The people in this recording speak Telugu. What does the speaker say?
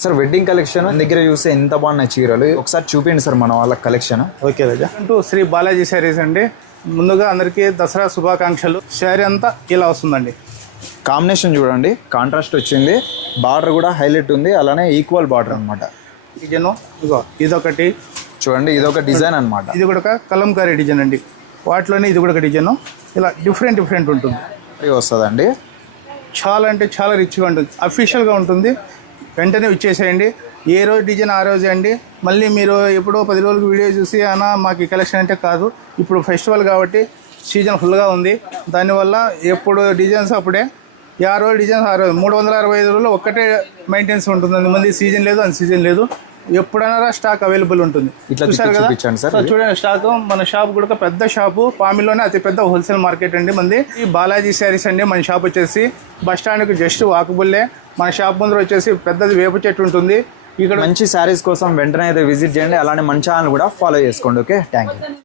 సార్ వెడ్డింగ్ కలెక్షన్ దగ్గర చూస్తే ఎంత బాగున్నాయి చీరలు, ఒకసారి చూపించండి సార్ మన వాళ్ళ కలెక్షన్. ఓకే రాజా. అంటూ శ్రీ బాలాజీ శారీస్ అండి. ముందుగా అందరికీ దసరా శుభాకాంక్షలు. శారీ అంతా ఇలా వస్తుందండి. కాంబినేషన్ చూడండి, కాంట్రాస్ట్ వచ్చింది, బార్డర్ కూడా హైలైట్ ఉంది, అలానే ఈక్వల్ బార్డర్ అనమాట. డిజైన్ ఇగో ఇదొకటి చూడండి, ఇదొక డిజైన్ అనమాట. ఇది కూడా ఒక కలంకారీ డిజైన్ అండి. వాటిలోనే ఇది కూడా ఒక డిజైన్, ఇలా డిఫరెంట్ ఉంటుంది. ఇది వస్తుందండి. చాలా అంటే చాలా రిచ్గా ఉంటుంది, అఫీషియల్గా ఉంటుంది. వెంటనే ఇచ్చేసేయండి. ఏ రోజు డిజైన్ ఆ రోజే అండి. మళ్ళీ మీరు ఎప్పుడో 10 రోజులకు వీడియో చూసి అన్నా మాకు ఈ కలెక్షన్ అంటే కాదు. ఇప్పుడు ఫెస్టివల్ కాబట్టి సీజన్ ఫుల్గా ఉంది, దానివల్ల ఎప్పుడు డిజైన్స్ అప్పుడే. ఆ రోజు డిజైన్స్ ఆ రోజు 365 రోజులు ఒక్కటే మెయింటెనెన్స్ ఉంటుంది. అందుమంది సీజన్ లేదు, అన్ సీజన్ లేదు, ఎప్పుడైనా స్టాక్ అవైలబుల్ ఉంటుంది. చూసారు కదా చూడండి స్టాక్. మన షాప్ కూడా పెద్ద షాపు, పామిలోనే అతి పెద్ద హోల్సేల్ మార్కెట్ అండి మంది. ఈ బాలాజీ శారీస్ అండి. మన షాప్ వచ్చేసి బస్ స్టాండ్కి జస్ట్ వాకబుల్లే. మన షాప్ ముందర వచ్చేసి పెద్దది వేప చెట్టు ఉంటుంది. ఇక్కడ మంచి శారీస్ కోసం వెంటనే అయితే విజిట్ చేయండి, అలానే మన ఛానల్ కూడా ఫాలో చేసుకోండి. Okay, thank you.